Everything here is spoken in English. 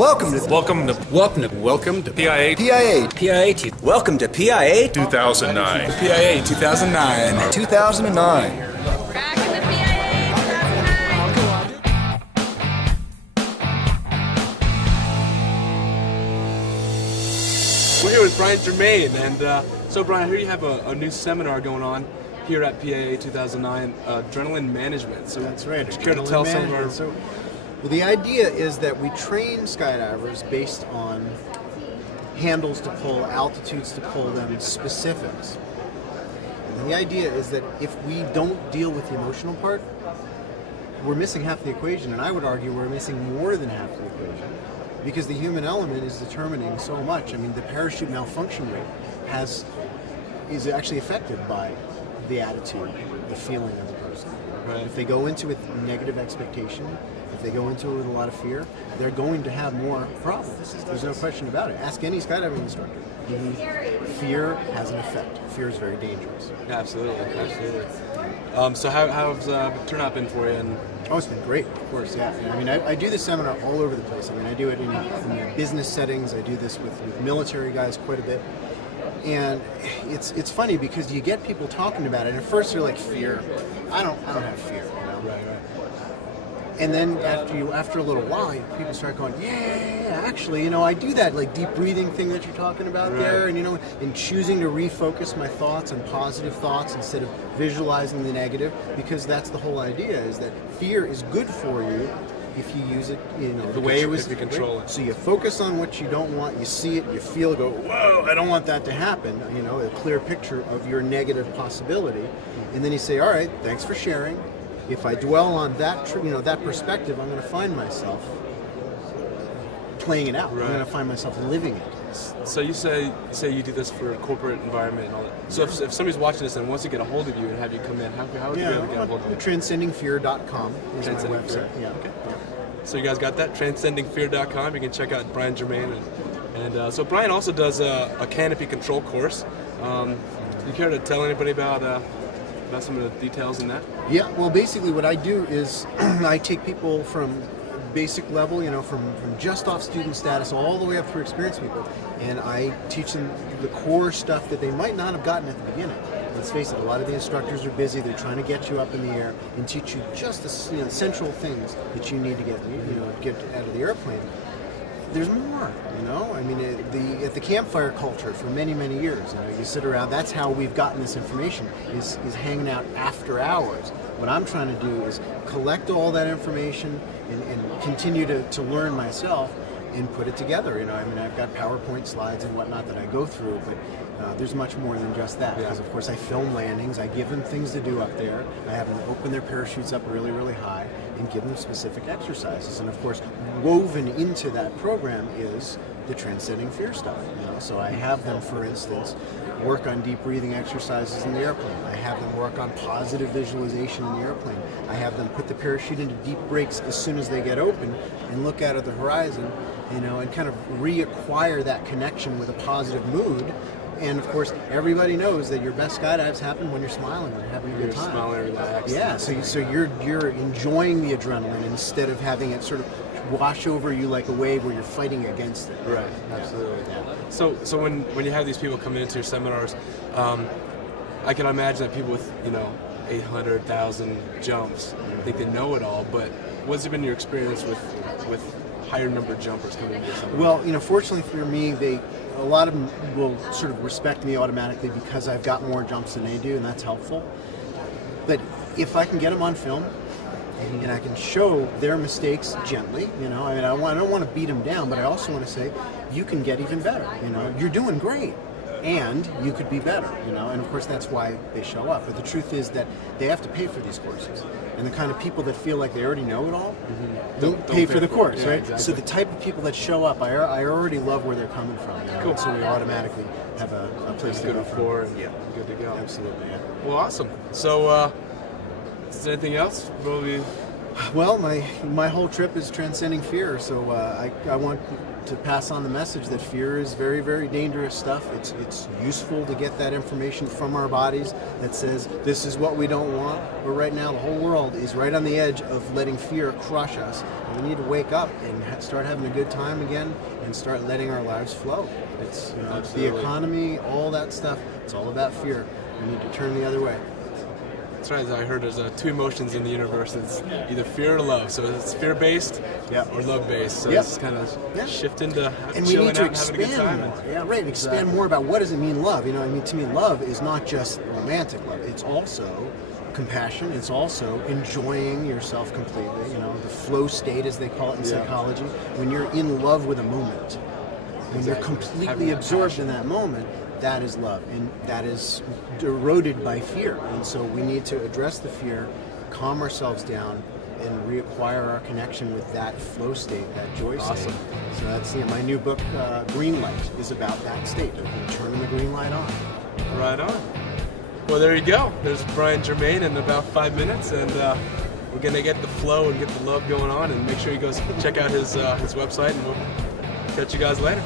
Welcome to PIA PIA 2009. Welcome to PIA 2009. PIA 2009. 2009. Back in the PIA 2009. We're here with Brian Germain, and so Brian, here you have a new seminar going on here at PIA 2009, adrenaline management. So that's right. Just care to tell some of our... Well, the idea is that we train skydivers based on handles to pull, altitudes to pull them, specifics. And the idea is that if we don't deal with the emotional part, we're missing half the equation, and I would argue we're missing more than half the equation, because the human element is determining so much. I mean, the parachute malfunction rate is actually affected by the attitude, the feeling of the person. Right. If they go into it with negative expectation, if they go into it with a lot of fear, they're going to have more problems. There's no question about it. Ask any skydiving instructor. Fear has an effect. Fear is very dangerous. Yeah, absolutely. So how's the turnout been for you? And oh, it's been great, of course, yeah. I mean, I do this seminar all over the place. I mean, I do it in business settings. I do this with military guys quite a bit. And it's funny because you get people talking about it, and at first they're like, fear. I don't have fear, you know? Right. And then after a little while, people start going, yeah, actually, you know, I do that like deep breathing thing that you're talking about there, and you know, and choosing to refocus my thoughts on positive thoughts instead of visualizing the negative, because that's the whole idea, is that fear is good for you if you use it, you know, the way it was. If you control it. So you focus on what you don't want, you see it, you feel, go, whoa, I don't want that to happen, you know, a clear picture of your negative possibility, and then you say, all right, thanks for sharing. If I dwell on that, that perspective, I'm going to find myself playing it out. Right. I'm going to find myself living it. So you say you do this for a corporate environment and all that. So if somebody's watching this and wants to get a hold of you and have you come in, how would you be able to get a hold of you? Transcendingfear.com is my website. Yeah. Okay. So you guys got that? Transcendingfear.com. You can check out Brian Germain. And so Brian also does a canopy control course. Do you care to tell anybody about some of the details in that? Yeah, well, basically what I do is I take people from basic level, you know, from just off student status all the way up through experienced people, and I teach them the core stuff that they might not have gotten at the beginning. Let's face it, a lot of the instructors are busy. They're trying to get you up in the air and teach you just the essential things that you need to get out of the airplane. There's more, you know. I mean, at the campfire culture for many, many years, you know, you sit around. That's how we've gotten this information. Is hanging out after hours. What I'm trying to do is collect all that information and continue to learn myself and put it together. You know, I mean, I've got PowerPoint slides and whatnot that I go through, but there's much more than just that. Because of course I film landings. I give them things to do up there. I have them open their parachutes up really, really high and give them specific exercises. And of course, woven into that program is the transcending fear stuff. You know, so I have them, for instance, work on deep breathing exercises in the airplane. I have them work on positive visualization in the airplane. I have them put the parachute into deep brakes as soon as they get open and look out at the horizon, you know, and kind of reacquire that connection with a positive mood. And of course, everybody knows that your best skydives happen when you're smiling and having a good time. You're smiling, relaxed. Yeah, so you're enjoying the adrenaline instead of having it sort of wash over you like a wave where you're fighting against it. Right, absolutely. Yeah. So when you have these people come into your seminars, I can imagine that people with 800,000 jumps think they know it all. But what's been your experience with higher number jumpers coming into your seminar? Well, fortunately for me, a lot of them will sort of respect me automatically because I've got more jumps than they do, and that's helpful. But if I can get them on film, and I can show their mistakes gently, I mean, I don't want to beat them down, but I also want to say, you can get even better, you're doing great, and you could be better, and of course that's why they show up. But the truth is that they have to pay for these courses, and the kind of people that feel like they already know it all, don't pay for the course, right? Exactly. So the type of people that show up, I already love where they're coming from, Cool. So we automatically have a place to go for, and good to go. Absolutely, yeah. Well, awesome. So, is there anything else? Well, my whole trip is transcending fear, so I want to pass on the message that fear is very, very dangerous stuff. It's useful to get that information from our bodies that says this is what we don't want. But right now, the whole world is right on the edge of letting fear crush us. And we need to wake up and start having a good time again and start letting our lives flow. It's the economy, all that stuff. It's all about fear. We need to turn the other way. That's right. As I heard, there's two emotions in the universe. It's either fear or love. So it's fear-based or love-based. So it's kind of shift into chilling out and having a good time. Yeah, right. Expand more about what does it mean love. You know, I mean, to me, love is not just romantic love. It's also compassion. It's also enjoying yourself completely. You know, the flow state, as they call it in psychology, when you're in love with a moment, when you're completely absorbed in that moment. That is love, and that is eroded by fear. And so we need to address the fear, calm ourselves down, and reacquire our connection with that flow state, that joy state. So that's my new book, Green Light, is about that state of turning the green light on. Right on. Well, there you go. There's Brian Germain in about 5 minutes, and we're gonna get the flow and get the love going on. And make sure you guys check out his website, and we'll catch you guys later.